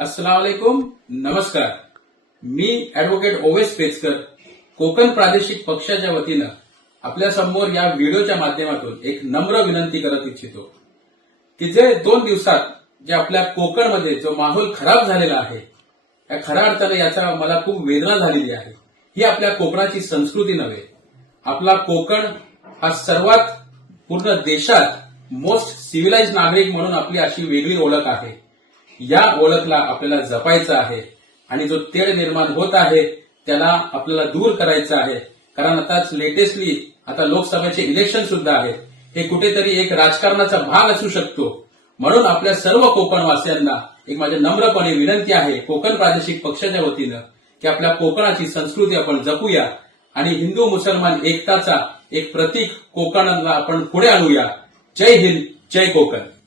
असलामकुम नमस्कार. मी ऍडव्होकेट ओवेस पेचकर कोकण प्रादेशिक पक्षाच्या वतीनं आपल्यासमोर या व्हिडिओच्या माध्यमातून एक नम्र विनंती करत इच्छितो की जे दोन दिवसात जे आपल्या कोकणमध्ये जो माहोल खराब झालेला आहे या खऱ्या अर्थाने याचा मला खूप वेदना झालेली आहे. ही आपल्या कोकणाची संस्कृती नव्हे. आपला कोकण हा सर्वात पूर्ण देशात मोस्ट सिव्हिलाइज नागरिक म्हणून आपली अशी वेगळी ओळख आहे. या ओळखला आपल्याला जपायचं आहे आणि जो तेढ निर्माण होत आहे त्याला आपल्याला दूर करायचं आहे. कारण आताच लेटेस्टली आता लोकसभेचे इलेक्शन सुद्धा आहे हे कुठेतरी एक राजकारणाचा भाग असू शकतो. म्हणून आपल्या सर्व कोकणवासियांना एक माझ्या नम्रपणे विनंती आहे कोकण प्रादेशिक पक्षाच्या वतीनं की आपल्या कोकणाची संस्कृती आपण जपूया आणि हिंदू मुसलमान एकताचा एक प्रतीक कोकणाला आपण पुढे आणूया. जय हिंद जय कोकण.